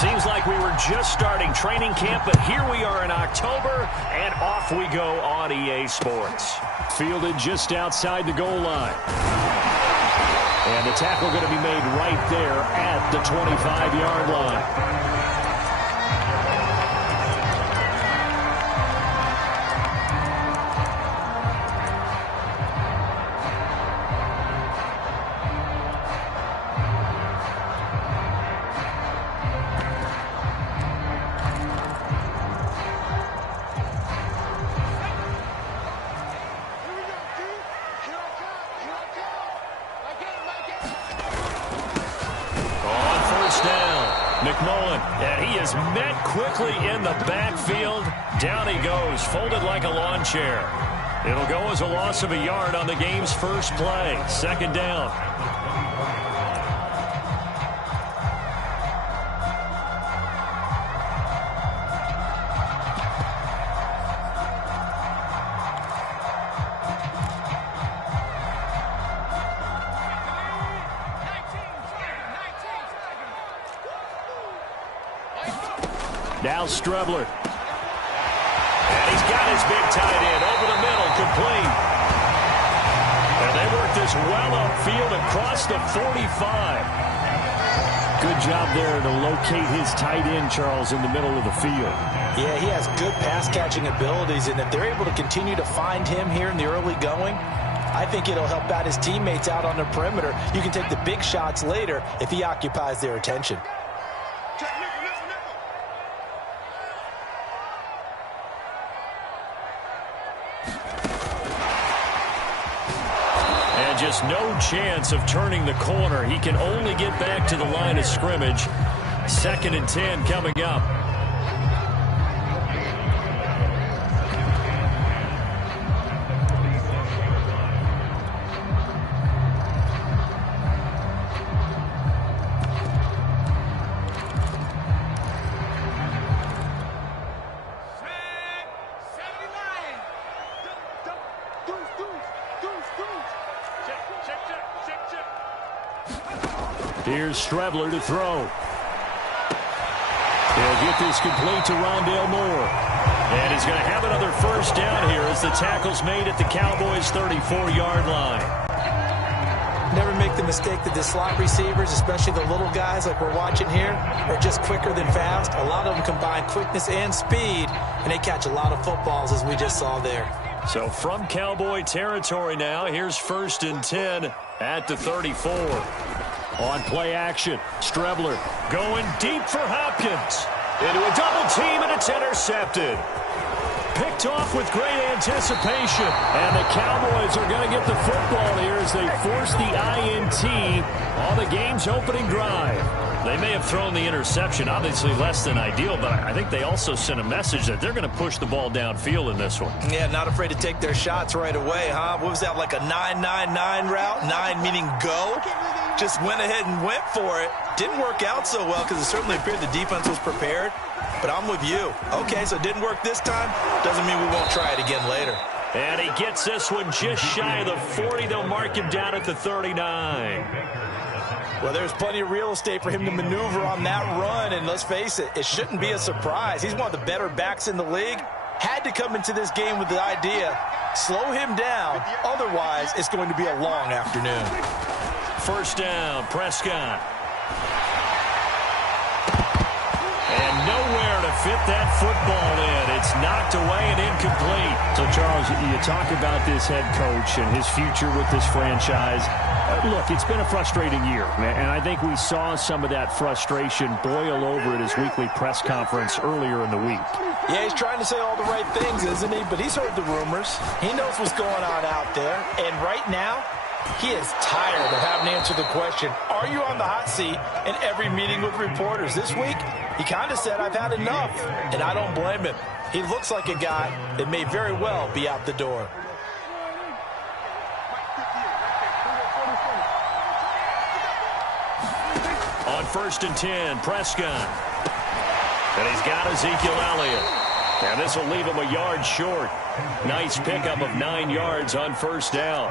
Seems like we were just starting training camp, but here we are in October, and off we go on EA Sports. Fielded just outside the goal line. And the tackle going to be made right there at the 25-yard line. McMullen, and he is met quickly in the backfield. Down he goes, folded like a lawn chair. It'll go as a loss of a yard on the game's first play. Second down. Now Strebler. And he's got his big tight end over the middle, complete. And they work this well upfield across the 45. Good job there to locate his tight end, Charles, in the middle of the field. Yeah, he has good pass-catching abilities, and if they're able to continue to find him here in the early going, I think it'll help out his teammates out on the perimeter. You can take the big shots later if he occupies their attention. Just no chance of turning the corner. He can only get back to the line of scrimmage. 2nd and 10 coming up. Here's Strebler to throw. He'll get this complete to Rondale Moore. And he's going to have another first down here as the tackle's made at the Cowboys' 34-yard line. Never make the mistake that the slot receivers, especially the little guys like we're watching here, are just quicker than fast. A lot of them combine quickness and speed, and they catch a lot of footballs as we just saw there. So from Cowboy territory now, here's 1st and 10 at the 34. On play action, Strebler going deep for Hopkins. Into a double team, and it's intercepted. Picked off with great anticipation. And the Cowboys are going to get the football here as they force the INT on the game's opening drive. They may have thrown the interception, obviously less than ideal, but I think they also sent a message that they're going to push the ball downfield in this one. Yeah, not afraid to take their shots right away, huh? What was that, like a 9-9-9 route? 9 meaning go? Just went ahead and went for it. Didn't work out so well because it certainly appeared the defense was prepared. But I'm with you. Okay, so it didn't work this time. Doesn't mean we won't try it again later. And he gets this one just shy of the 40. They'll mark him down at the 39. Well, there's plenty of real estate for him to maneuver on that run. And let's face it, it shouldn't be a surprise. He's one of the better backs in the league. Had to come into this game with the idea, slow him down. Otherwise, it's going to be a long afternoon. First down, Prescott. And nowhere to fit that football in. It's knocked away and incomplete. So, Charles, you talk about this head coach and his future with this franchise. Look, it's been a frustrating year, and I think we saw some of that frustration boil over at his weekly press conference earlier in the week. Yeah, he's trying to say all the right things, isn't he? But he's heard the rumors. He knows what's going on out there. And right now, he is tired of having to answer the question, are you on the hot seat in every meeting with reporters? This week, he kind of said, I've had enough, and I don't blame him. He looks like a guy that may very well be out the door. On 1st and 10, Prescott. And he's got Ezekiel Elliott. And this will leave him a yard short. Nice pickup of 9 yards on first down.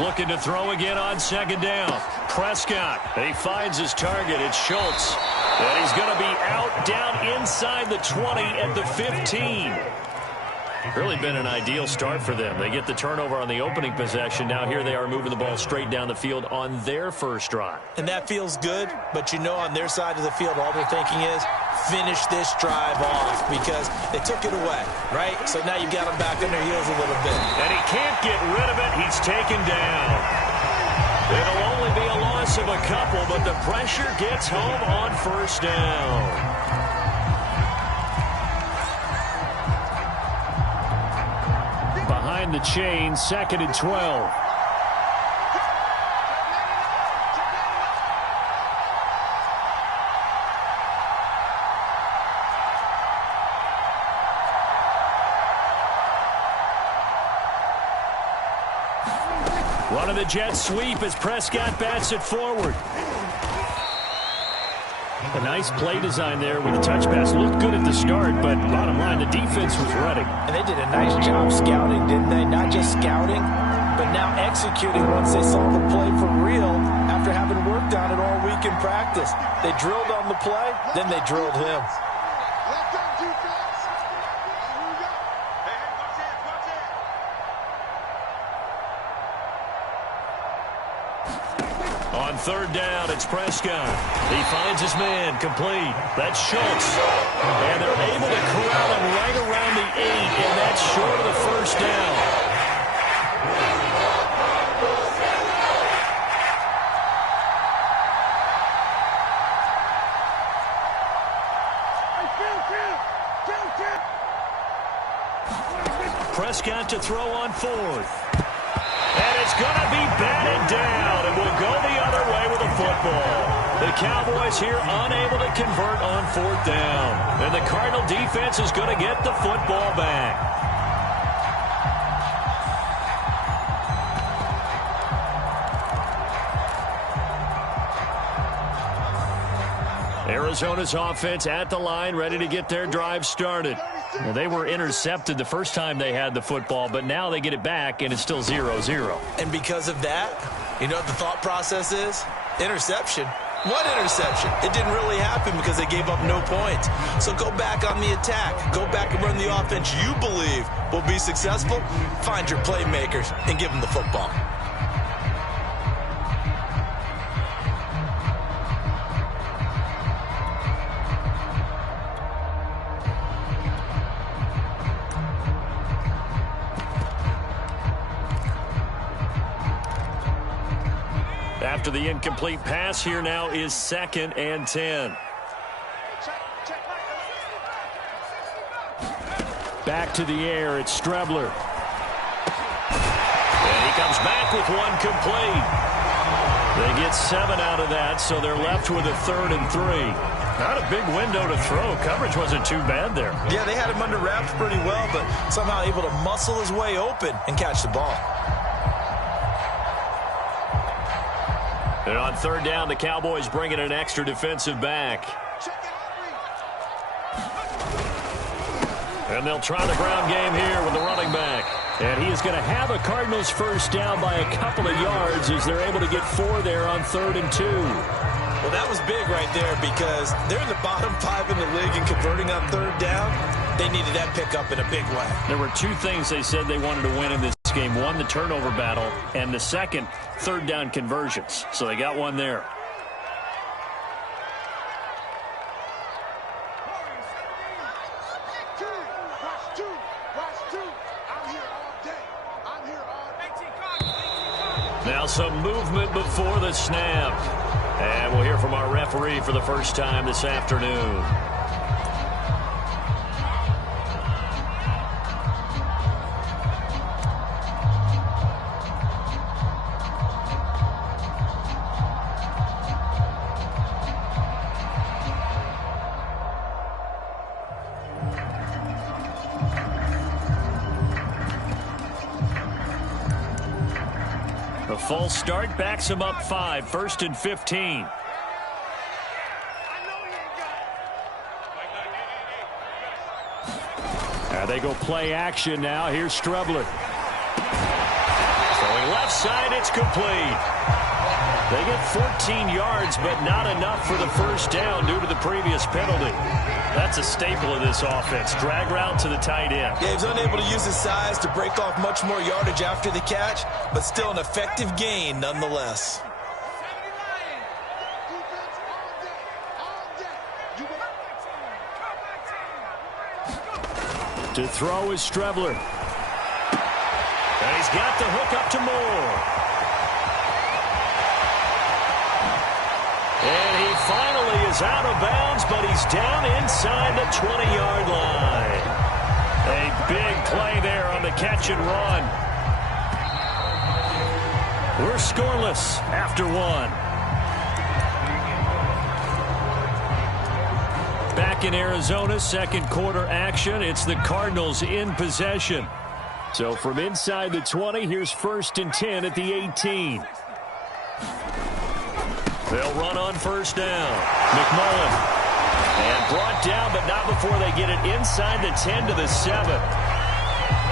Looking to throw again on second down. Prescott, he finds his target. It's Schultz. And he's going to be out down inside the 20 at the 15. Really been an ideal start for them. They get the turnover on the opening possession. Now here they are moving the ball straight down the field on their first drive. And that feels good, but you know on their side of the field all they're thinking is finish this drive off because they took it away, right? So now you've got them back on their heels a little bit. And he can't get rid of it. He's taken down. It'll only be a loss of a couple, but the pressure gets home on first down. Behind the chain, 2nd and 12. Running the jet sweep as Prescott bats it forward. A nice play design there with the touch pass. Looked good at the start, but bottom line, the defense was ready. And they did a nice job scouting, didn't they? Not just scouting, but now executing once they saw the play for real after having worked on it all week in practice. They drilled on the play, then they drilled him. On third down, it's Prescott. He finds his man, complete. That's Schultz. And they're able to corral him right around the 8, and that's short of the first down. Prescott to throw on 4th. And it's going to be batted down, and will go the other way with the football. The Cowboys here unable to convert on 4th down. And the Cardinal defense is going to get the football back. Arizona's offense at the line, ready to get their drive started. Well, they were intercepted the first time they had the football, but now they get it back, and it's still 0-0. And because of that, you know what the thought process is? Interception. What interception? It didn't really happen because they gave up no points. So go back on the attack. Go back and run the offense you believe will be successful. Find your playmakers and give them the football. After the incomplete pass, here now is 2nd and 10. Back to the air, it's Strebler. And he comes back with one complete. They get 7 out of that, so they're left with a 3rd and 3. Not a big window to throw. Coverage wasn't too bad there. Yeah, they had him under wraps pretty well, but somehow able to muscle his way open and catch the ball. And on 3rd down, the Cowboys bring in an extra defensive back. And they'll try the ground game here with the running back. And he is going to have a Cardinals first down by a couple of yards as they're able to get 4 there on 3rd and 2. Well, that was big right there because they're in the bottom 5 in the league and converting on 3rd down. They needed that pickup in a big way. There were 2 things they said they wanted to win in this game. One, the turnover battle, and the second, 3rd down conversions. So they got one there. Now some movement before the snap. And we'll hear from our referee for the first time this afternoon. The false start backs him up 5, 1st and 15. They go play action now. Here's Strebler. Throwing left left side. It's complete. They get 14 yards, but not enough for the first down due to the previous penalty. That's a staple of this offense. Drag route to the tight end. Yeah, he was unable to use his size to break off much more yardage after the catch, but still an effective gain nonetheless. To throw is Strebler. And he's got the hook up to Moore. And he finally is out of bounds, but he's down inside the 20-yard line. A big play there on the catch and run. We're scoreless after one. Back in Arizona, second quarter action. It's the Cardinals in possession. So from inside the 20, here's 1st and 10 at the 18. They'll run on first down. McMullen. And brought down, but not before they get it inside the 10 to the 7.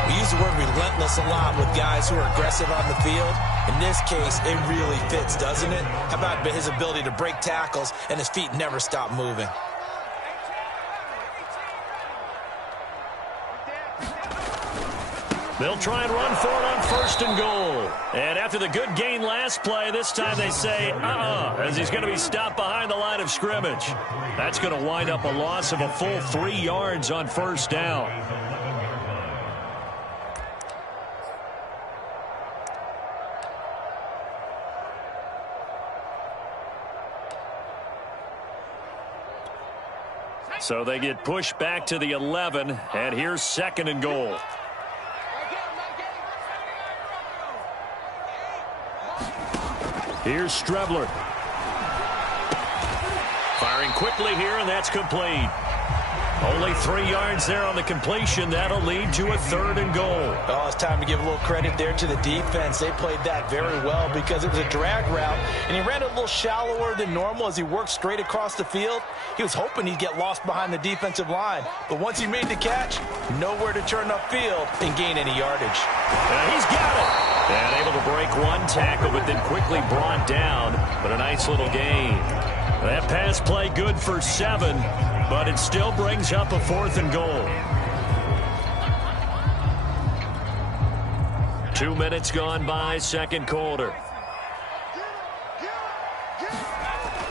We use the word relentless a lot with guys who are aggressive on the field. In this case, it really fits, doesn't it? How about his ability to break tackles and his feet never stop moving? They'll try and run for it on 1st and goal. And after the good gain last play, this time they say, as he's going to be stopped behind the line of scrimmage. That's going to wind up a loss of a full 3 yards on first down. So they get pushed back to the 11, and here's 2nd and goal. Here's Strebler. Firing quickly here, and that's complete. Only 3 yards there on the completion. That'll lead to a 3rd and goal. Oh, it's time to give a little credit there to the defense. They played that very well because it was a drag route, and he ran a little shallower than normal as he worked straight across the field. He was hoping he'd get lost behind the defensive line, but once he made the catch, nowhere to turn upfield and gain any yardage. He's got it. And able to break one tackle, but then quickly brought down. But a nice little gain. That pass play good for 7, but it still brings up a 4th and goal. 2 minutes gone by, second quarter.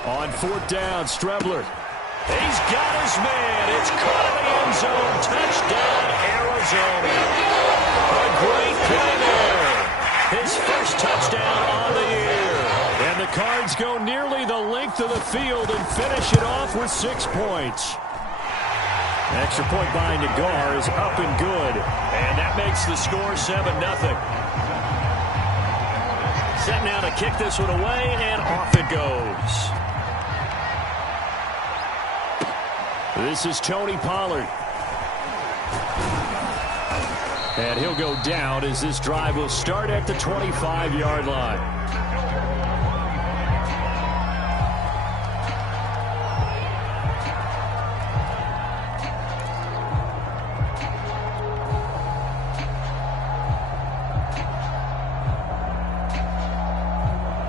On 4th down, Strebler. He's got his man. It's caught in the end zone. Touchdown, Arizona. A great play there. His first touchdown on the year. And the Cards go nearly the length of the field and finish it off with 6 points. Extra point by Nagar is up and good. And that makes the score 7-0. Set now to kick this one away, and off it goes. This is Tony Pollard. And he'll go down as this drive will start at the 25-yard line.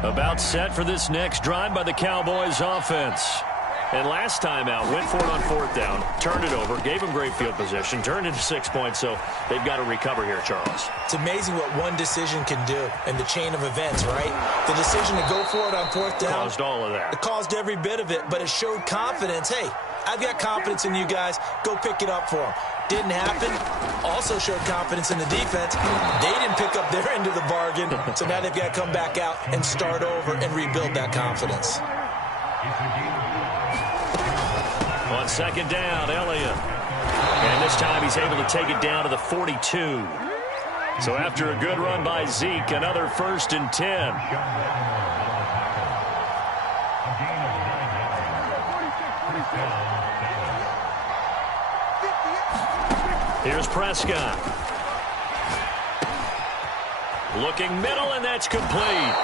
About set for this next drive by the Cowboys offense. And last time out, went for it on 4th down, turned it over, gave them great field position, turned into 6 points, so they've got to recover here, Charles. It's amazing what one decision can do in the chain of events, right? The decision to go for it on 4th down. Caused all of that. It caused every bit of it, but it showed confidence. Hey, I've got confidence in you guys. Go pick it up for them. Didn't happen. Also showed confidence in the defense. They didn't pick up their end of the bargain, so now they've got to come back out and start over and rebuild that confidence. On 2nd down, Elliott. And this time he's able to take it down to the 42. So after a good run by Zeke, another 1st and 10. Here's Prescott. Looking middle, and that's complete.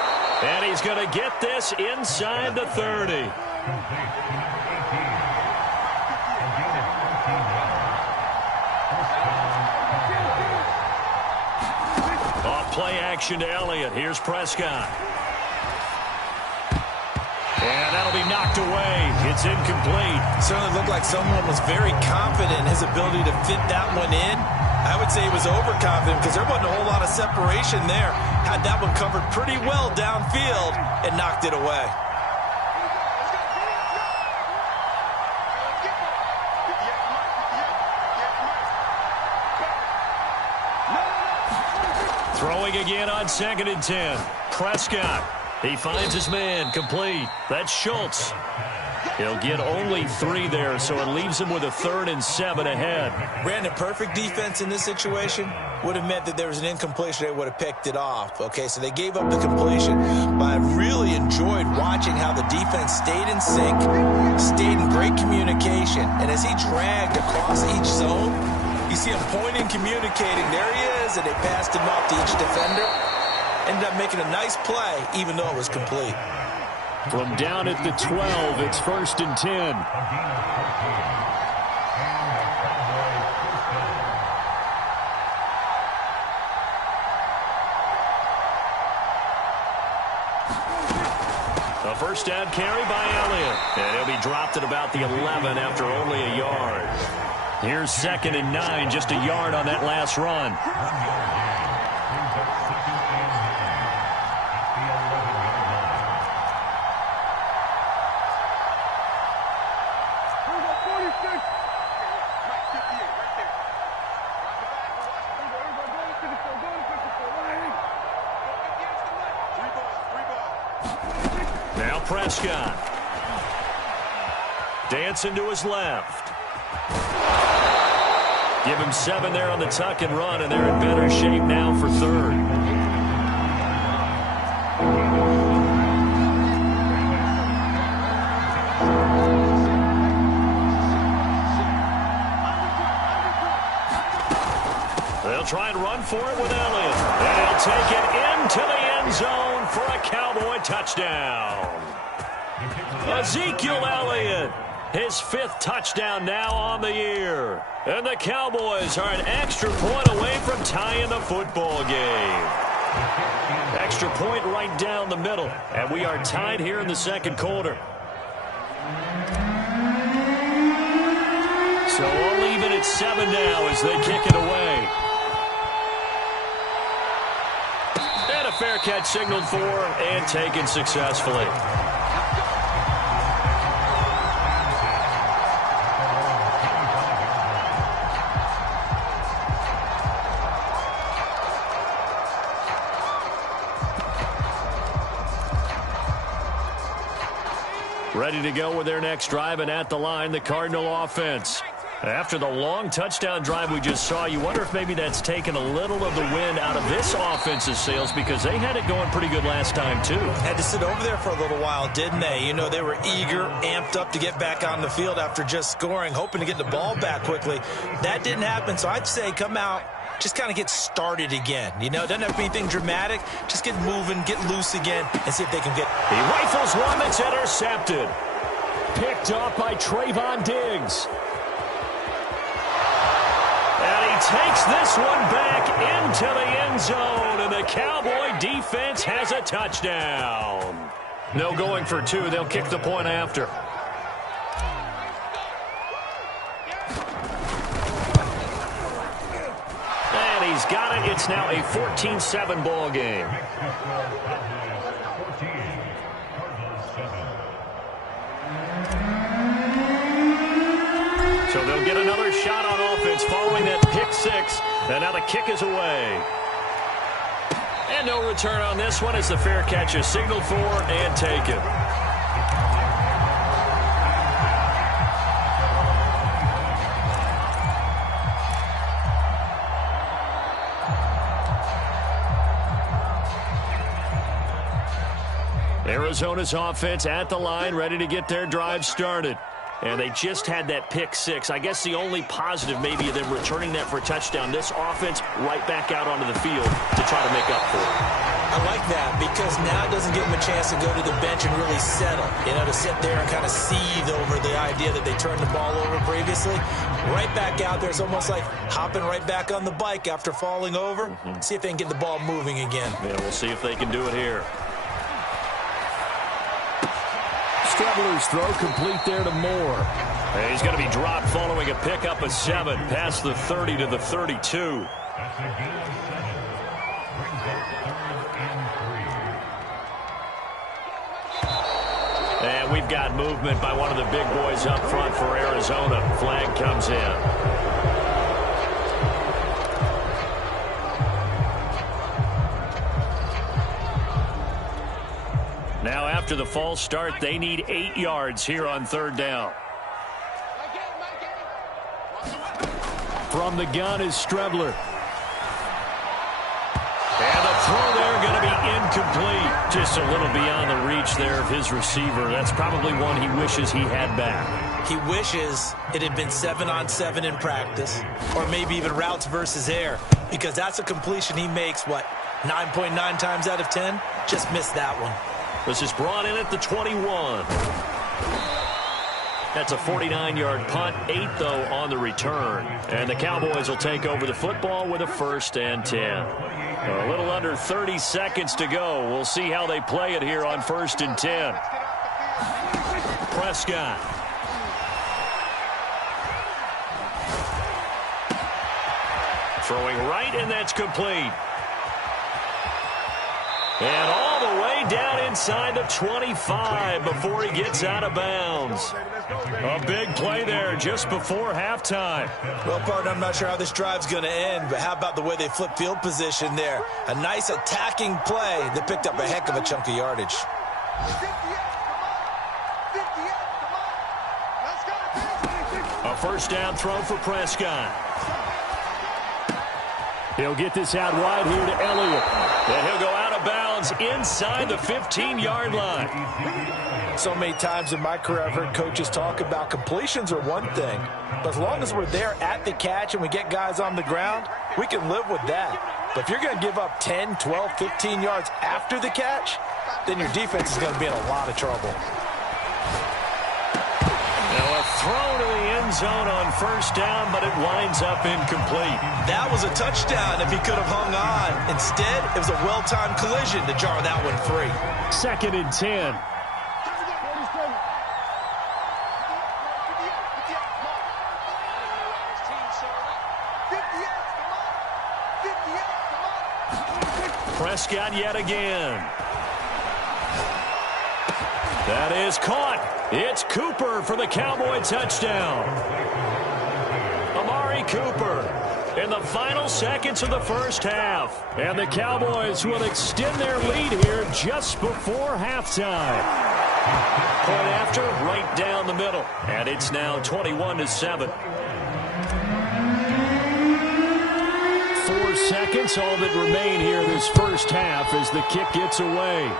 And he's going to get this inside the 30. play action to Elliott. Here's Prescott. And that'll be knocked away. It's incomplete. Certainly looked like someone was very confident in his ability to fit that one in. I would say he was overconfident because there wasn't a whole lot of separation there. Had that one covered pretty well downfield and knocked it away. Throwing again on 2nd and 10. Prescott. He finds his man, complete. That's Schultz. He'll get only 3 there, so it leaves him with a 3rd and 7 ahead. Brandon, perfect defense in this situation would have meant that there was an incompletion. They would have picked it off. Okay, so they gave up the completion. But I really enjoyed watching how the defense stayed in sync, stayed in great communication. And as he dragged across each zone, you see him pointing, communicating. There he is, and they passed him off to each defender. Ended up making a nice play, even though it was complete. From down at the 12, it's 1st and 10. A first down carry by Elliott. And he'll be dropped at about the 11 after only a yard. Here's 2nd and 9, just a yard on that last run. Now Prescott. Dancing to his left. Give him 7 there on the tuck and run, and they're in better shape now for 3rd. They'll try and run for it with Elliott. And he'll take it into the end zone for a Cowboy touchdown. Ezekiel Elliott, his 5th touchdown now on the year. And the Cowboys are an extra point away from tying the football game. Extra point right down the middle. And we are tied here in the 2nd quarter. So we'll leave it at 7 now as they kick it away. And a fair catch signaled for and taken successfully. Ready to go with their next drive, and at the line, the Cardinal offense. After the long touchdown drive we just saw, you wonder if maybe that's taken a little of the wind out of this offense's sails because they had it going pretty good last time, too. Had to sit over there for a little while, didn't they? You know, they were eager, amped up to get back on the field after just scoring, hoping to get the ball back quickly. That didn't happen, so I'd say come out, just kind of get started again. You know, it doesn't have to be anything dramatic. Just get moving, get loose again, and see if they can get... He rifles one that's intercepted. Picked off by Trayvon Diggs. And he takes this one back into the end zone, and the Cowboy defense has a touchdown. No going for 2. They'll kick the point after. And he's got it. It's now a 14-7 ball game. So they'll get another shot on offense following that pick 6. And now the kick is away. And no return on this one as the fair catch is signaled for and taken. Arizona's offense at the line, ready to get their drive started. And they just had that pick six. I guess the only positive maybe of them returning that for a touchdown. This offense right back out onto the field to try to make up for it. I like that because now it doesn't give them a chance to go to the bench and really settle. To sit there and kind of seethe over the idea that they turned the ball over previously. Right back out there. It's almost like hopping right back on the bike after falling over. See if they can get the ball moving again. Yeah, we'll see if they can do it here. Strebler's throw complete there to Moore. And he's going to be dropped following a pickup of 7 past the 30 to the 32. And we've got movement by one of the big boys up front for Arizona. Flag comes in. Now after the false start, they need 8 yards here on 3rd down. From the gun is Strebler. And the throw there going to be incomplete. Just a little beyond the reach there of his receiver. That's probably one he wishes he had back. He wishes it had been 7-on-7 in practice, or maybe even routes versus air, because that's a completion he makes, 9.9 times out of 10? Just missed that one. This is brought in at the 21. That's a 49-yard punt, 8, though, on the return. And the Cowboys will take over the football with a 1st and 10. A little under 30 seconds to go. We'll see how they play it here on 1st and 10. Prescott. Throwing right, and that's complete. And all the way down inside the 25 before he gets out of bounds. A big play there just before halftime. Well, partner, I'm not sure how this drive's going to end, but how about the way they flip field position there? A nice attacking play that picked up a heck of a chunk of yardage. A 1st down throw for Prescott. He'll get this out wide here to Elliott. And he'll go out of bounds inside the 15-yard line. So many times in my career I've heard coaches talk about completions are one thing, but as long as we're there at the catch and we get guys on the ground, we can live with that. But if you're going to give up 10, 12, 15 yards after the catch, then your defense is going to be in a lot of trouble. Now a throw to the end zone on 1st down, but it winds up incomplete. That was a touchdown if he could have hung on. Instead, it was a well-timed collision to jar that one free. 2nd and 10. Prescott yet again. That is caught. It's Cooper for the Cowboy touchdown. Amari Cooper in the final seconds of the 1st half. And the Cowboys will extend their lead here just before halftime. Point after, right down the middle. And it's now 21-7. 4 seconds, all that remain here this 1st half as the kick gets away.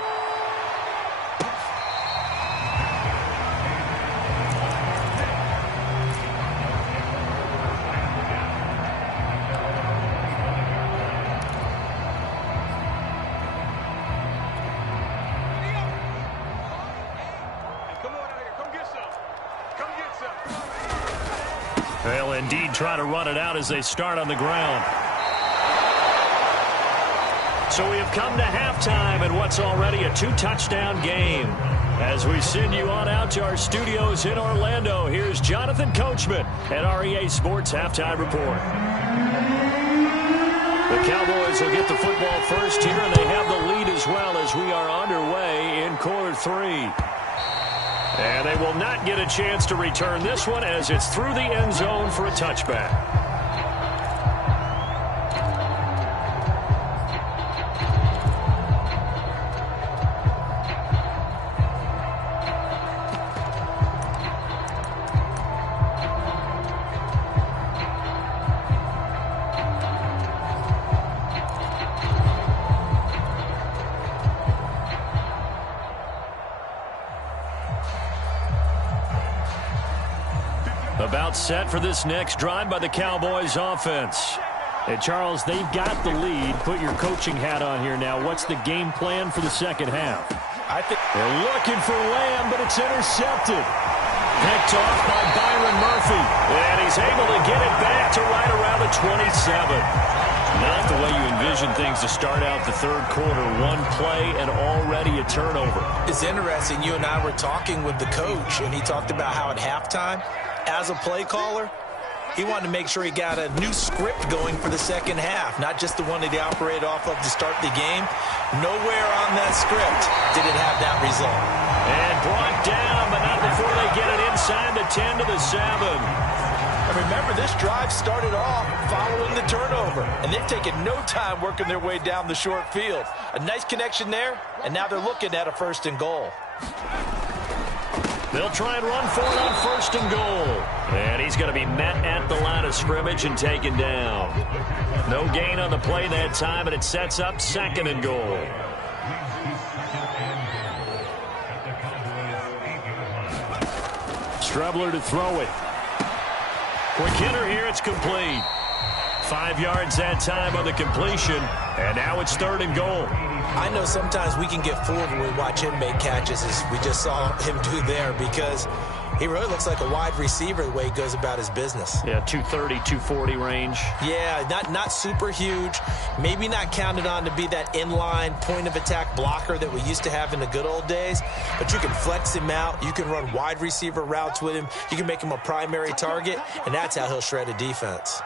They'll indeed try to run it out as they start on the ground. So we have come to halftime in what's already a 2-touchdown game. As we send you on out to our studios in Orlando, here's Jonathan Coachman at our EA Sports Halftime Report. The Cowboys will get the football first here, and they have the lead as well as we are underway in quarter 3. And they will not get a chance to return this one as it's through the end zone for a touchback. About set for this next drive by the Cowboys offense. Hey, Charles, they've got the lead. Put your coaching hat on here now. What's the game plan for the second half? I think they're looking for Lamb, but it's intercepted. Picked off by Byron Murphy. And he's able to get it back to right around the 27. Not the way you envision things to start out the third quarter. One play and already a turnover. It's interesting. You and I were talking with the coach, and he talked about how at halftime, as a play caller, he wanted to make sure he got a new script going for the second half, not just the one that he operated off of to start the game. Nowhere on that script did it have that result. And brought down, but not before they get it inside the 10 to the 7. And remember, this drive started off following the turnover, and they've taken no time working their way down the short field. A nice connection there, and now they're looking at a 1st and goal. They'll try and run for it on 1st and goal. And he's going to be met at the line of scrimmage and taken down. No gain on the play that time, and it sets up 2nd and goal. Strebler to throw it. Quick hitter here, it's complete. 5 yards that time on the completion, and now it's 3rd and goal. I know sometimes we can get fooled when we watch him make catches, as we just saw him do there, because he really looks like a wide receiver the way he goes about his business. Yeah, 230, 240 range. Yeah, not super huge. Maybe not counted on to be that inline point-of-attack blocker that we used to have in the good old days, but you can flex him out. You can run wide receiver routes with him. You can make him a primary target, and that's how he'll shred a defense.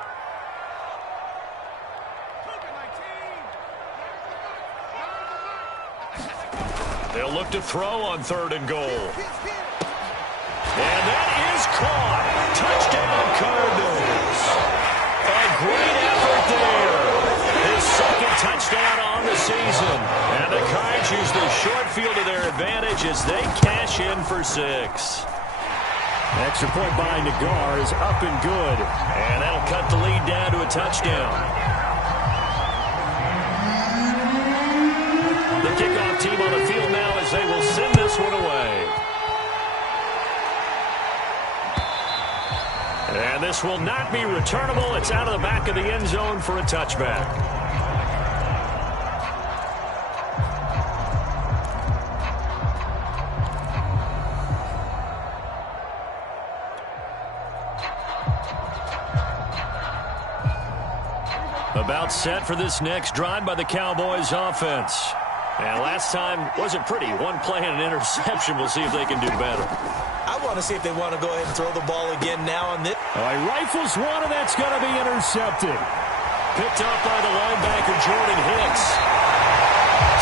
They'll look to throw on 3rd and goal. And that is caught. Touchdown, Cardinals. A great effort there. His 2nd touchdown on the season. And the Cards use the short field to their advantage as they cash in for 6. Extra point by Nagar is up and good. And that'll cut the lead down to a touchdown. The kickoff team on the field now as they will send this one away. And this will not be returnable. It's out of the back of the end zone for a touchback. About set for this next drive by the Cowboys offense. And last time wasn't pretty. One play and an interception. We'll see if they can do better. I want to see if they want to go ahead and throw the ball again now on this. He rifles one, and that's going to be intercepted. Picked up by the linebacker, Jordan Hicks.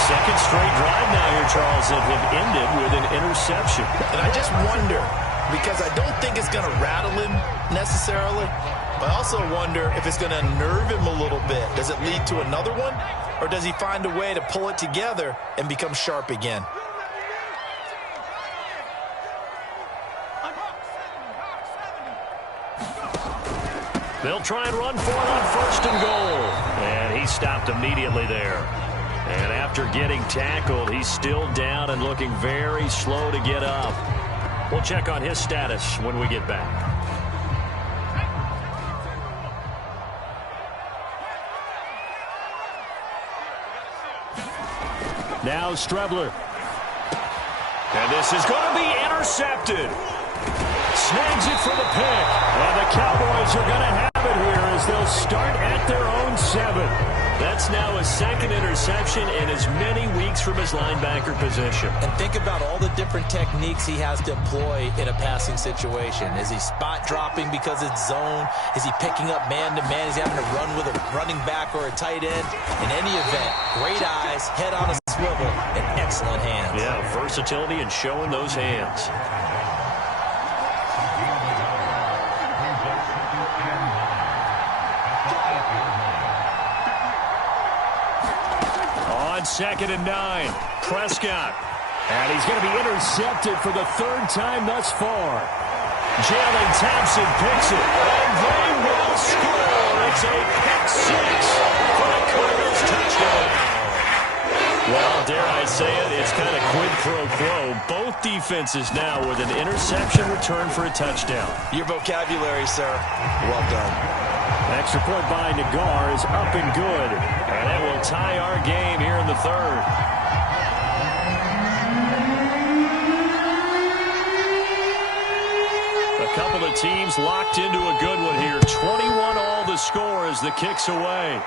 2nd straight drive now here, Charles, that have ended with an interception. And I just wonder, because I don't think it's going to rattle him necessarily, but I also wonder if it's going to nerve him a little bit. Does it lead to another one? Or does he find a way to pull it together and become sharp again? They'll try and run for it on 1st and goal. And he stopped immediately there. And after getting tackled, he's still down and looking very slow to get up. We'll check on his status when we get back. Now Strebler. And this is going to be intercepted. Snags it for the pick. And the Cowboys are going to have it here as they'll start at their own 7. That's now his 2nd interception in as many weeks from his linebacker position. And think about all the different techniques he has to employ in a passing situation. Is he spot dropping because it's zone? Is he picking up man-to-man? Is he having to run with a running back or a tight end? In any event, great eyes, head on a swivel, and excellent hands. Yeah, versatility and showing those hands. On 2nd and 9, Prescott. And he's going to be intercepted for the 3rd time thus far. Jalen Thompson picks it, and they will score. It's a pick 6 for the Cardinals touchdown. Well, dare I say it, it's kind of quid pro quo. Both defenses now with an interception return for a touchdown. Your vocabulary, sir. Well done. Extra point by Nagar is up and good. And it will tie our game here in the third. A couple of teams locked into a good one here. 21 all the score as the kick's away.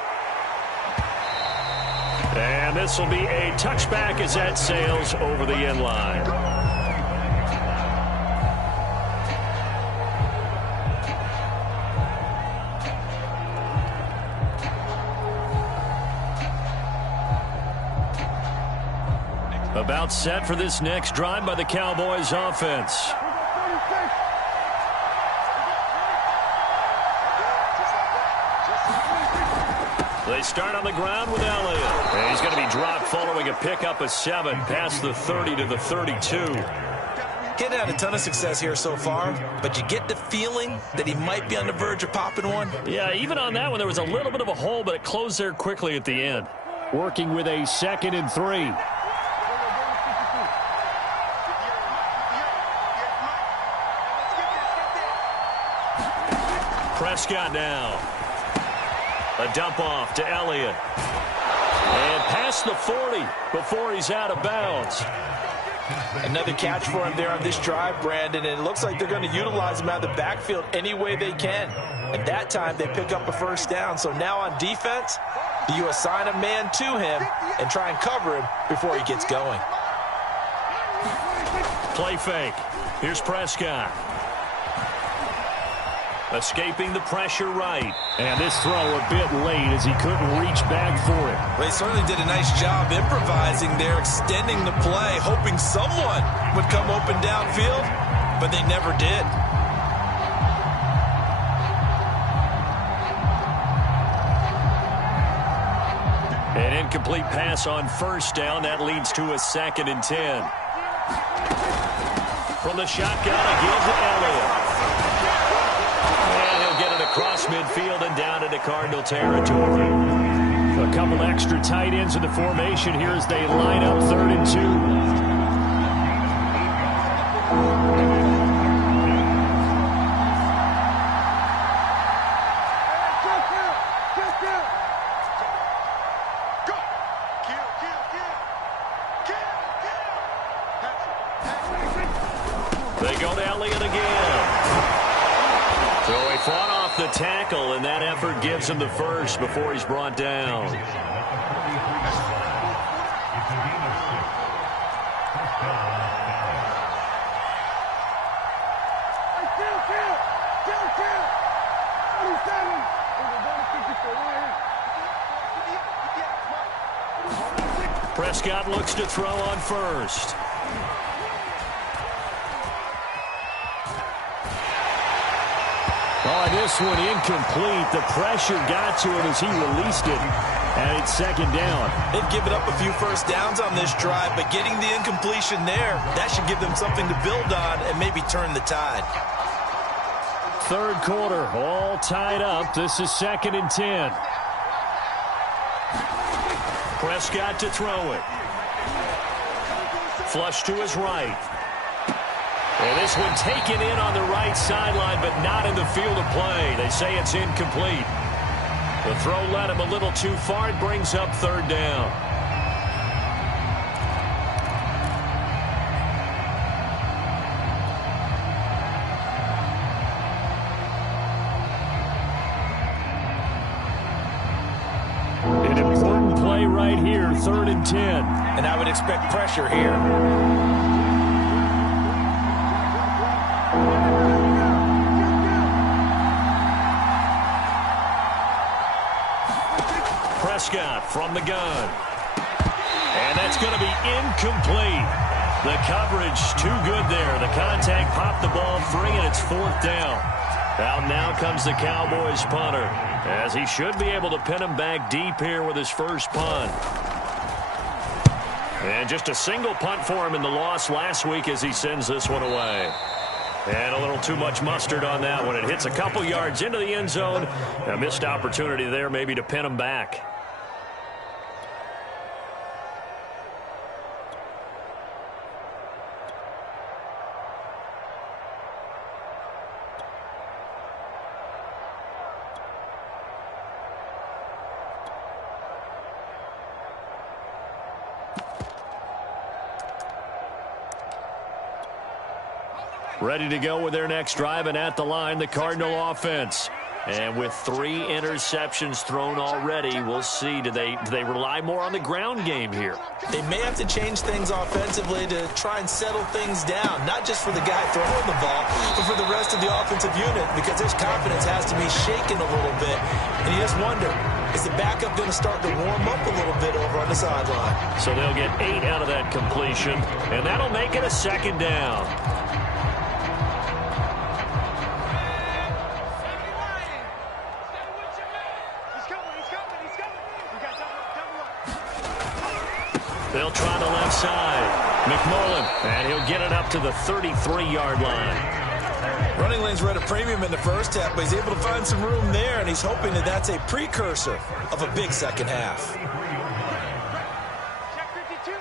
And this will be a touchback as that sails over the end line. About set for this next drive by the Cowboys offense. They start on the ground with Elliott. And he's going to be dropped following a pickup of 7 past the 30 to the 32. Getting had a ton of success here so far, but you get the feeling that he might be on the verge of popping one. Yeah, even on that one, there was a little bit of a hole, but it closed there quickly at the end. Working with a 2nd and 3. Prescott now. A dump off to Elliott. And past the 40 before he's out of bounds. Another catch for him there on this drive, Brandon, and it looks like they're going to utilize him out of the backfield any way they can. And that time they pick up a first down. So now on defense, do you assign a man to him and try and cover him before he gets going? Play fake. Here's Prescott. Escaping the pressure right. And this throw a bit late as he couldn't reach back for it. Well, he certainly did a nice job improvising there, extending the play, hoping someone would come open downfield, but they never did. An incomplete pass on first down. That leads to a 2nd and 10. From the shotgun again to Elliott. And he'll get it across midfield and down into Cardinal territory. A couple extra tight ends in the formation here as they line up 3rd and 2. They go to Elliott again. So he fought off the tackle, and that effort gives him the first before he's brought down. Prescott looks to throw on first. Oh, this one incomplete. The pressure got to him as he released it, and it's 2nd down. They've given up a few first downs on this drive, but getting the incompletion there, that should give them something to build on and maybe turn the tide. 3rd quarter, all tied up. This is 2nd and 10. Prescott to throw it. Flush to his right. And this one taken in on the right sideline, but not in the field of play. They say it's incomplete. The throw led him a little too far. It brings up 3rd down. An important play right here, 3rd and 10. And I would expect pressure here. Prescott from the gun. And that's going to be incomplete. The coverage too good there. The contact popped the ball free, and it's 4th down. Out now comes the Cowboys punter, as he should be able to pin him back deep here with his first punt. And just a single punt for him in the loss last week as he sends this one away. And a little too much mustard on that one. It hits a couple yards into the end zone. A missed opportunity there maybe to pin him back. Ready to go with their next drive, and at the line, the Cardinal offense. And with 3 interceptions thrown already, we'll see. Do they rely more on the ground game here? They may have to change things offensively to try and settle things down, not just for the guy throwing the ball, but for the rest of the offensive unit, because his confidence has to be shaken a little bit. And you just wonder, is the backup going to start to warm up a little bit over on the sideline? So they'll get 8 out of that completion, and that'll make it a 2nd down. They'll try the left side. McMullen, and he'll get it up to the 33-yard line. Running lanes were at a premium in the first half, but he's able to find some room there, and he's hoping that that's a precursor of a big second half. Check 52. 60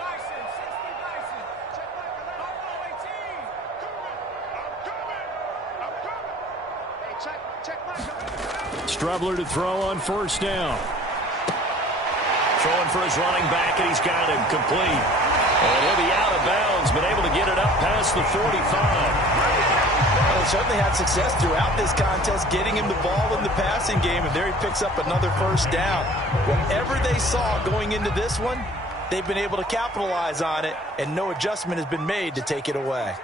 Bison, 60 Bison. Check Buffalo 18. I'm coming. Hey, check Michael. Strebler to throw on 1st down. Throwing for his running back, and he's got him complete. And he'll be out of bounds, but able to get it up past the 45. Well, they certainly had success throughout this contest, getting him the ball in the passing game, and there he picks up another 1st down. Whatever they saw going into this one, they've been able to capitalize on it, and no adjustment has been made to take it away.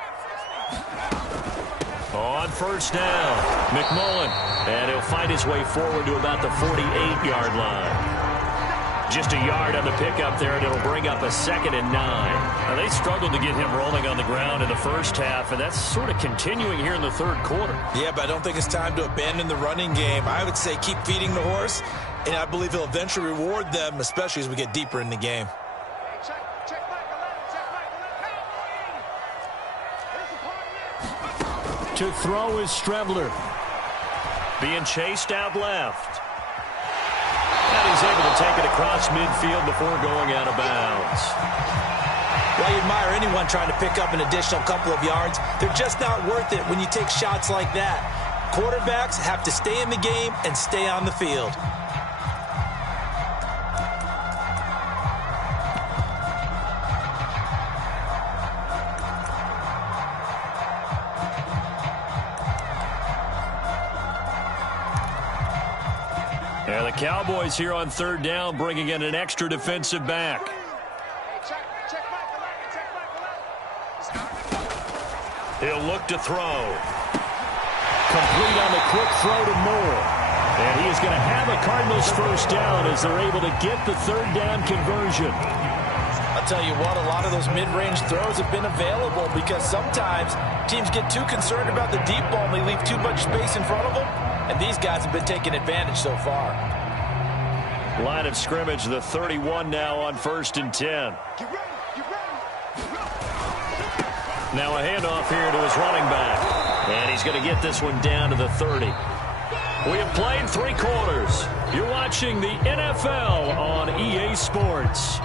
On 1st down, McMullen, and he'll find his way forward to about the 48-yard line. Just a yard on the pickup there, and it'll bring up a 2nd and 9. Now, they struggled to get him rolling on the ground in the first half, and that's sort of continuing here in the 3rd quarter. Yeah, but I don't think it's time to abandon the running game. I would say keep feeding the horse, and I believe he'll eventually reward them, especially as we get deeper in the game. Check Michael. To throw is Strebler. Being chased out left. And he's able to take it across midfield before going out of bounds. Well, you admire anyone trying to pick up an additional couple of yards. They're just not worth it when you take shots like that. Quarterbacks have to stay in the game and stay on the field. And the Cowboys here on 3rd down, bringing in an extra defensive back. Check Michael. He'll look to throw. Complete on the quick throw to Moore. And he is going to have a Cardinals 1st down as they're able to get the 3rd down conversion. I'll tell you what, a lot of those mid-range throws have been available because sometimes teams get too concerned about the deep ball and they leave too much space in front of them. And these guys have been taking advantage so far. Line of scrimmage, the 31 now on 1st and 10. Get ready. Now a handoff here to his running back. And he's going to get this one down to the 30. We have played 3 quarters. You're watching the NFL on EA Sports.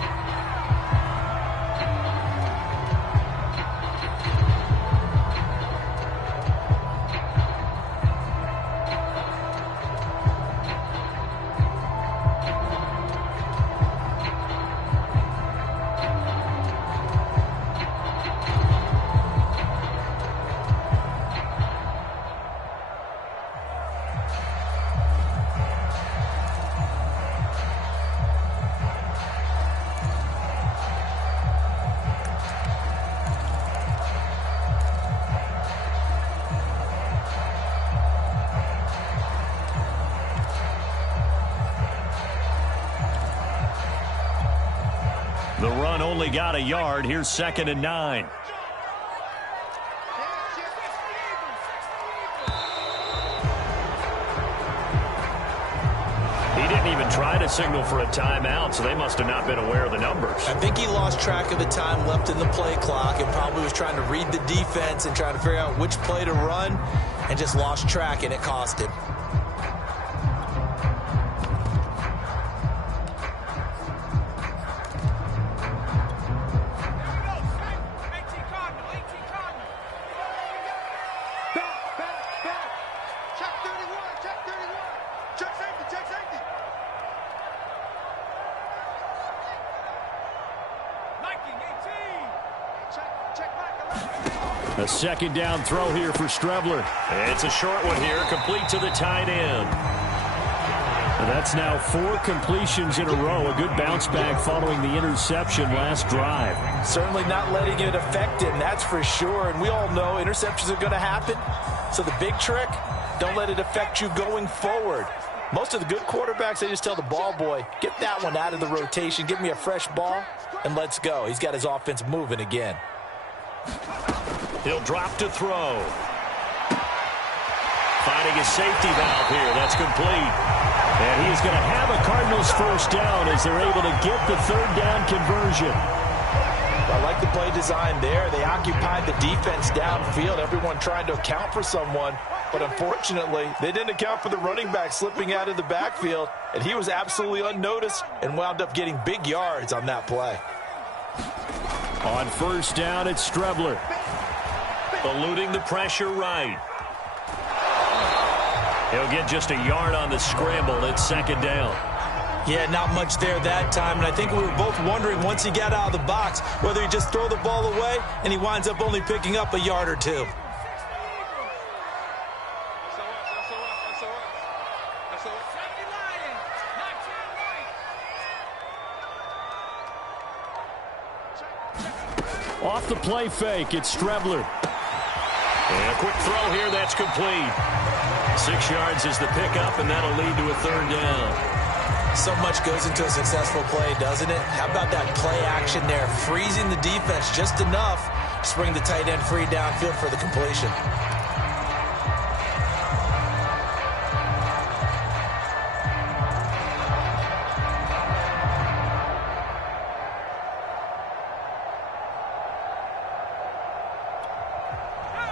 The run only got a yard. Here's 2nd and 9. He didn't even try to signal for a timeout, so they must have not been aware of the numbers. I think he lost track of the time left in the play clock and probably was trying to read the defense and trying to figure out which play to run and just lost track, and it cost him. A second down throw here for Strebler. It's a short one here, complete to the tight end. That's now 4 completions in a row. A good bounce back following the interception last drive. Certainly not letting it affect him, that's for sure. And we all know interceptions are going to happen. So the big trick, don't let it affect you going forward. Most of the good quarterbacks, they just tell the ball boy, get that one out of the rotation, give me a fresh ball, and let's go. He's got his offense moving again. He'll drop to throw. Finding his safety valve here. That's complete. And he is going to have a Cardinals first down as they're able to get the third down conversion. I like the play design there. They occupied the defense downfield, everyone trying to account for someone. But unfortunately, they didn't account for the running back slipping out of the backfield. And he was absolutely unnoticed and wound up getting big yards on that play. On first down, it's Strebler. Eluding the pressure right. He'll get just a yard on the scramble. It's second down. Yeah, not much there that time. And I think we were both wondering once he got out of the box whether he just throw the ball away and he winds up only picking up a yard or two. Off the play fake, it's Strebler. And a quick throw here, that's complete. 6 yards is the pickup, and that'll lead to a third down. So much goes into a successful play, doesn't it? How about that play action there? Freezing the defense just enough to bring the tight end free downfield for the completion.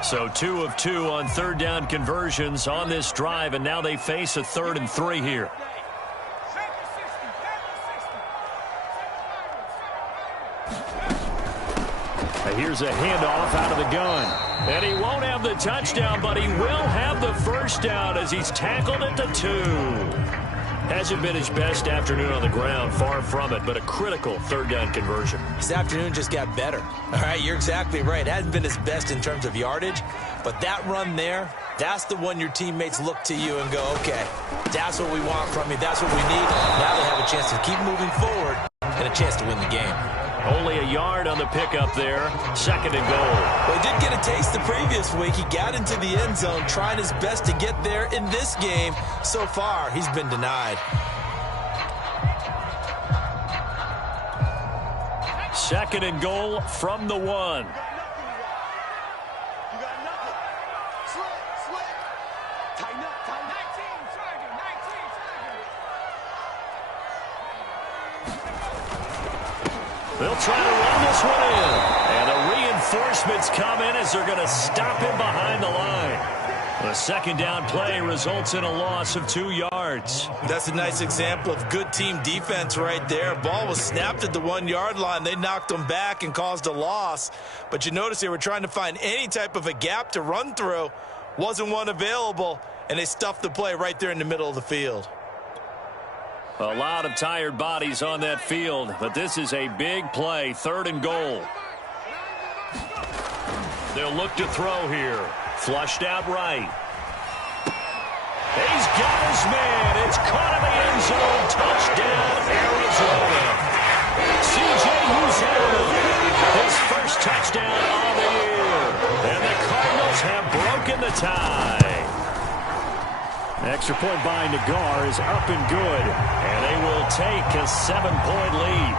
So 2 of 2 on third down conversions on this drive, and now they face a 3rd and 3 here. Here's a handoff out of the gun. And he won't have the touchdown, but he will have the first down as he's tackled at the 2. Hasn't been his best afternoon on the ground, far from it, but a critical third down conversion. His afternoon just got better. All right, you're exactly right. It hasn't been his best in terms of yardage, but that run there, that's the one your teammates look to you and go, okay, that's what we want from you. That's what we need. Now they have a chance to keep moving forward and a chance to win the game. Only a yard on the pickup there. 2nd and goal. Well, he did get a taste the previous week. He got into the end zone, trying his best to get there in this game. So far, he's been denied. 2nd and goal from the 1. They'll try to run this one in. And the reinforcements come in as they're going to stop him behind the line. The second down play results in a loss of 2 yards. That's a nice example of good team defense right there. Ball was snapped at the 1-yard line. They knocked him back and caused a loss. But you notice they were trying to find any type of a gap to run through. Wasn't one available, and they stuffed the play right there in the middle of the field. A lot of tired bodies on that field, but this is a big play, 3rd and goal. They'll look to throw here. Flushed out right. He's got his man. It's caught in the end zone. Touchdown, Arizona. C.J. Uzomah, his first touchdown of the year. And the Cardinals have broken the tie. Extra point by Nagar is up and good. And they will take a 7-point lead.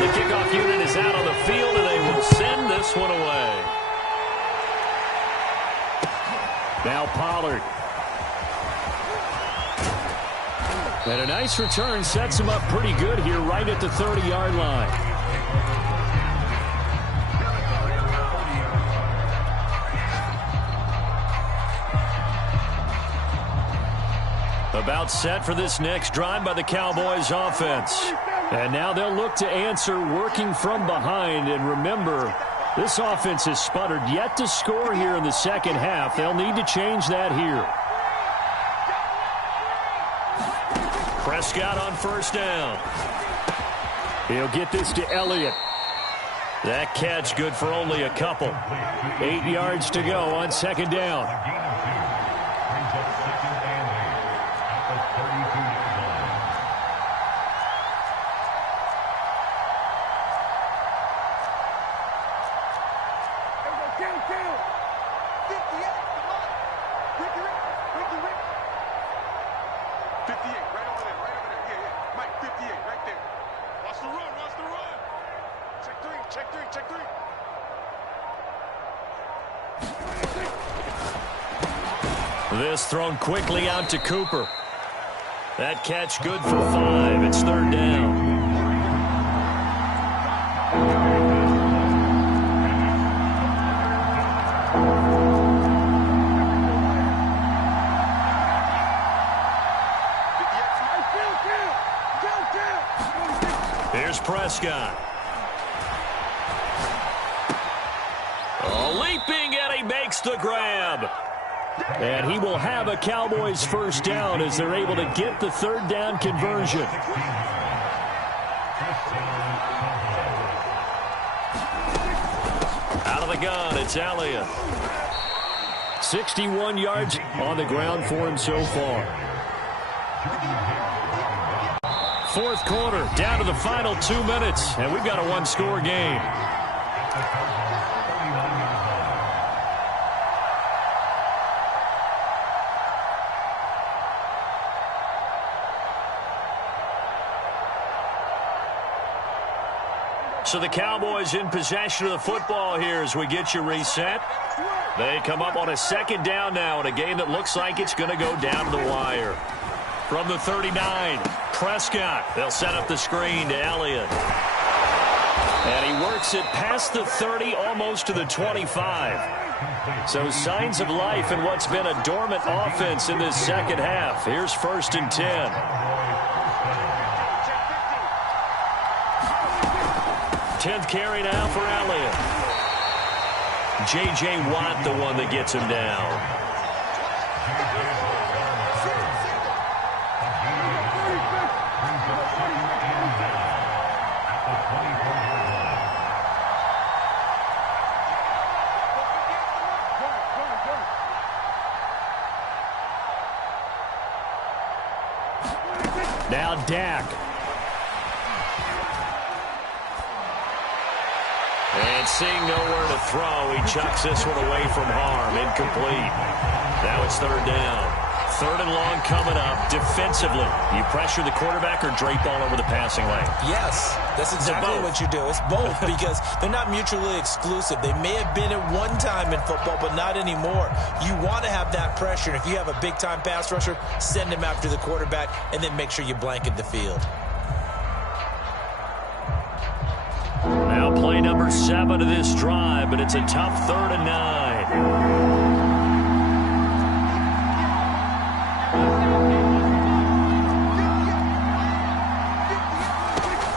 The kickoff unit is out on the field, and they will send this one away. Now Pollard. And a nice return sets him up pretty good here right at the 30-yard line. About set for this next drive by the Cowboys offense. And now they'll look to answer working from behind. And remember, this offense has sputtered yet to score here in the second half. They'll need to change that here. Prescott on first down. He'll get this to Elliott. That catch good for only a couple. 8 yards to go on second down. This thrown quickly out to Cooper. That catch good for 5. It's third down. Here's Prescott. Leaping, and he makes the grab. And he will have a Cowboys first down as they're able to get the third down conversion. Out of the gun, it's Elliott. 61 yards on the ground for him so far. Fourth quarter, down to the final 2 minutes, and we've got a one-score game. So the Cowboys in possession of the football here as we get you reset. They come up on a second down now in a game that looks like it's going to go down to the wire. From the 39, Prescott. They'll set up the screen to Elliott. And he works it past the 30, almost to the 25. So signs of life in what's been a dormant offense in this second half. Here's 1st and 10. 10th carry now for Elliott. J.J. Watt, the one that gets him down. Now Dak. And seeing nowhere to throw, he chucks this one away from harm. Incomplete. Now it's third down. Third and long coming up. Defensively, you pressure the quarterback or drape all over the passing lane? Yes, that's exactly what you do. It's both because they're not mutually exclusive. They may have been at one time in football, but not anymore. You want to have that pressure. And if you have a big-time pass rusher, send him after the quarterback and then make sure you blanket the field. Now play number 7 of this drive, but it's a tough 3rd and 9.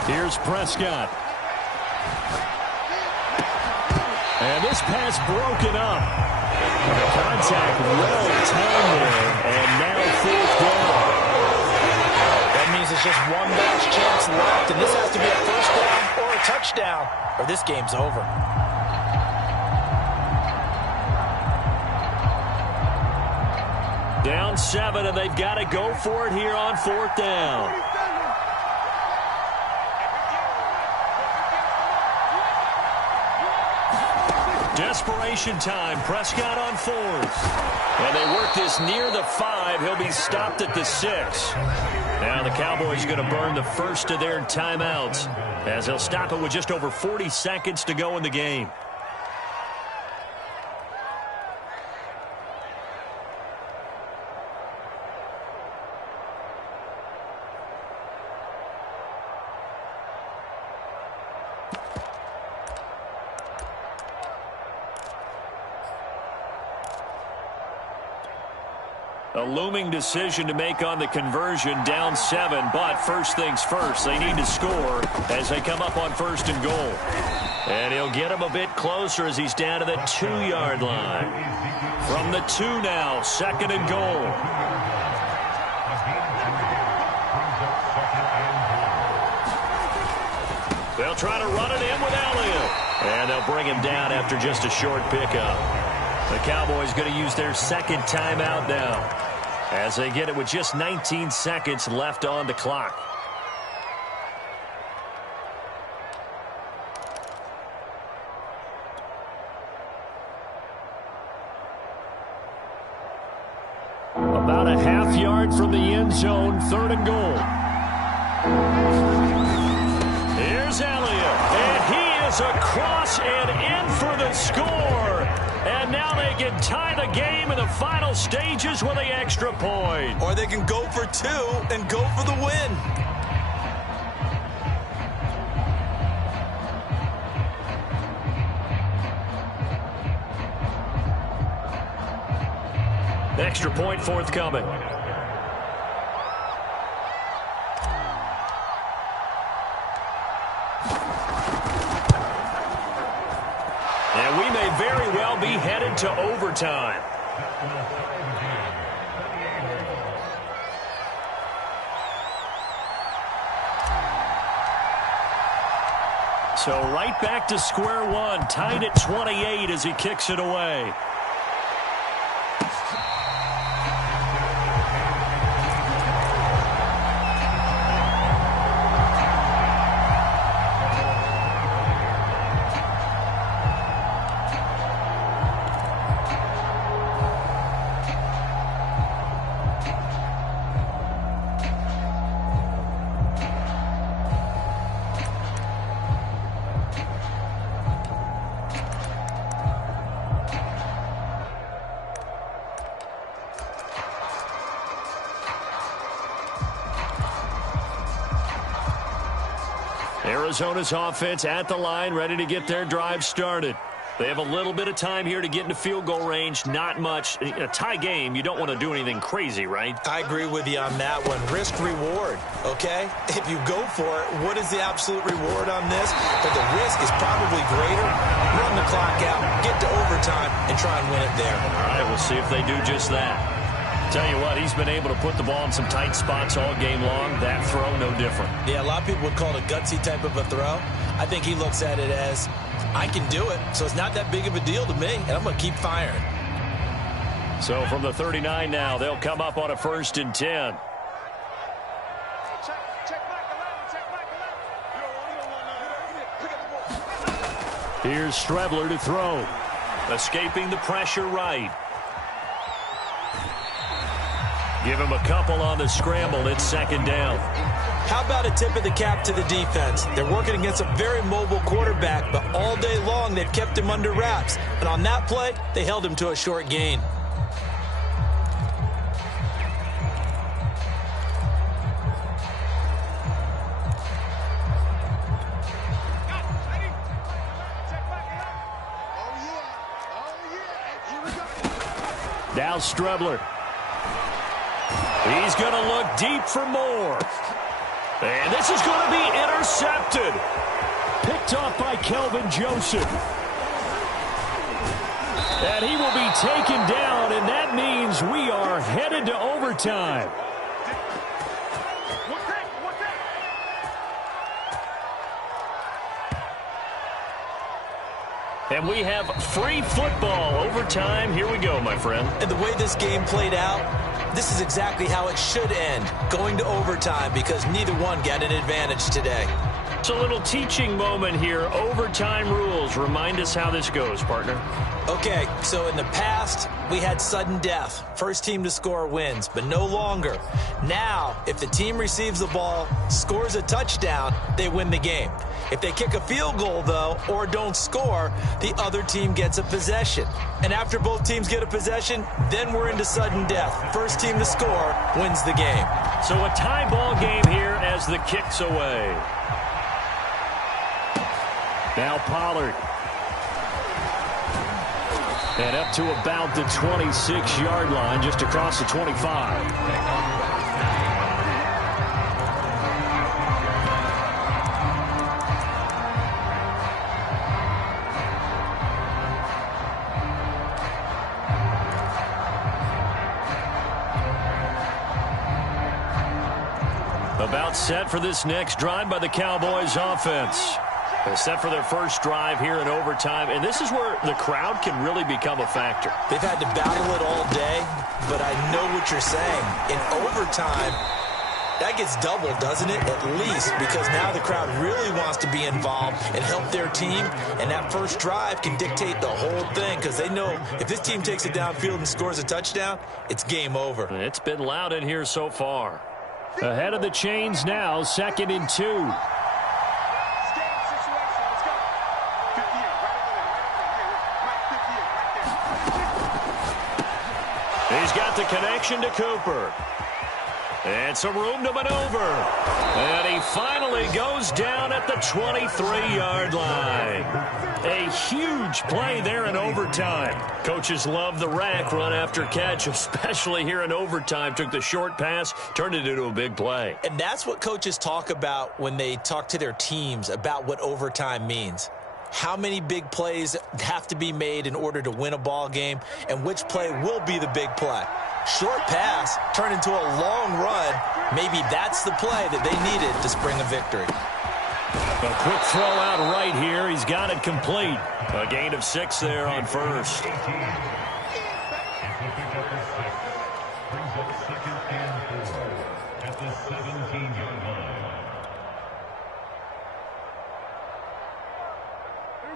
Here's Prescott. And this pass broken up. Contact well timed there, and now 4th down. That means it's just one last chance left, and this has to be a first down or a touchdown, or this game's over. Down 7, and they've got to go for it here on 4th down. Desperation time. Prescott on 4th. And they work this near the 5. He'll be stopped at the 6. Now the Cowboys are going to burn the first of their timeouts as they'll stop it with just over 40 seconds to go in the game. A looming decision to make on the conversion, down 7, but first things first, they need to score as they come up on 1st and goal. And he'll get him a bit closer as he's down to the 2-yard line. From the 2 now, 2nd and goal. They'll try to run it in with Elliott. And they'll bring him down after just a short pickup. The Cowboys going to use their second timeout now as they get it with just 19 seconds left on the clock. About a half yard from the end zone, 3rd and goal. Here's Elliott, and he is across and in for the score. And now they can tie the game in the final stages with the extra point. Or they can go for 2 and go for the win. Extra point forthcoming. And we may very well be headed to overtime. So right back to square one, tied at 28 as he kicks it away. Arizona's offense at the line, ready to get their drive started. They have a little bit of time here to get into field goal range, not much. In a tie game, you don't want to do anything crazy, right? I agree with you on that one. Risk-reward, okay? If you go for it, what is the absolute reward on this? But the risk is probably greater. Run the clock out, get to overtime, and try and win it there. All right, we'll see if they do just that. Tell you what, he's been able to put the ball in some tight spots all game long. That throw, no different. Yeah, a lot of people would call it a gutsy type of a throw. I think he looks at it as, I can do it, so it's not that big of a deal to me, and I'm going to keep firing. So from the 39 now, they'll come up on a 1st and 10. Here's Strebler to throw. Escaping the pressure right. Give him a couple on the scramble. It's 2nd down. How about a tip of the cap to the defense? They're working against a very mobile quarterback, but all day long they've kept him under wraps. And on that play, they held him to a short gain. Now Strebler. He's going to look deep for more. And this is going to be intercepted. Picked off by Kelvin Joseph. And he will be taken down, and that means we are headed to overtime. And we have free football overtime. Here we go, my friend. And the way this game played out, this is exactly how it should end, going to overtime, because neither one got an advantage today. It's a little teaching moment here. Overtime rules. Remind us how this goes, partner. Okay, so in the past, we had sudden death. First team to score wins, but no longer. Now, if the team receives the ball, scores a touchdown, they win the game. If they kick a field goal, though, or don't score, the other team gets a possession. And after both teams get a possession, then we're into sudden death. First team to score wins the game. So a tie ball game here as the kick's away. Now Pollard. And up to about the 26-yard line, just across the 25. About set for this next drive by the Cowboys offense. Set for their first drive here in overtime, and this is where the crowd can really become a factor. They've had to battle it all day, but I know what you're saying. In overtime, that gets doubled, doesn't it? At least, because now the crowd really wants to be involved and help their team, and that first drive can dictate the whole thing because they know if this team takes it downfield and scores a touchdown, it's game over. It's been loud in here so far. Ahead of the chains now, 2nd and 2. He's got the connection to Cooper. And some room to maneuver. And he finally goes down at the 23-yard line. A huge play there in overtime. Coaches love the rack run after catch, especially here in overtime. Took the short pass, turned it into a big play. And that's what coaches talk about when they talk to their teams about what overtime means. How many big plays have to be made in order to win a ball game, and which play will be the big play. Short pass turned into a long run. Maybe that's the play that they needed to spring a victory. A quick throw out right here. He's got it complete. A gain of 6 there on first.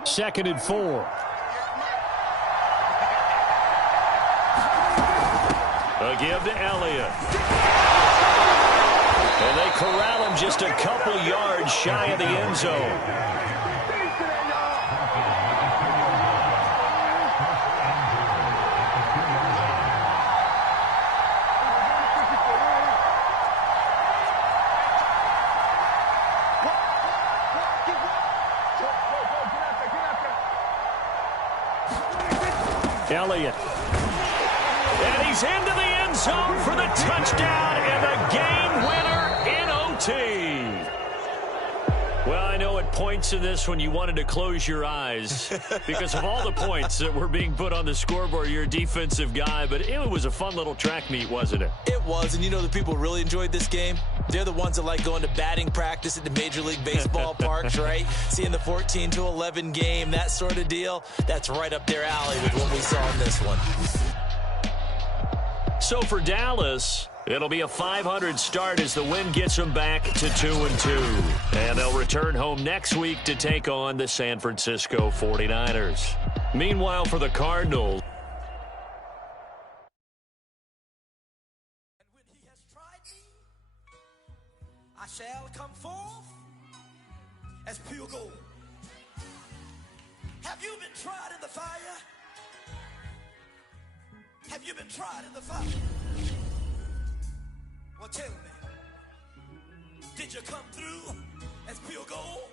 Second and 4. A give to Elliott. And they corral him just a couple yards shy of the end zone. Elliott. And he's into the end zone for the touchdown and the game winner in OT. Well, I know at points in this when you wanted to close your eyes because of all the points that were being put on the scoreboard. You're a defensive guy, but it was a fun little track meet, wasn't it? It was, and you know the people really enjoyed this game? They're the ones that like going to batting practice at the Major League Baseball parks, right? Seeing the 14-11 game, that sort of deal. That's right up their alley with what we saw in this one. So for Dallas, it'll be a .500 start as the win gets them back to 2-2. And they'll return home next week to take on the San Francisco 49ers. Meanwhile, for the Cardinals, when he has tried me, I shall come forth as pure gold. Have you been tried in the fire? Have you been tried in the fire? Well, tell me, did you come through as pure gold?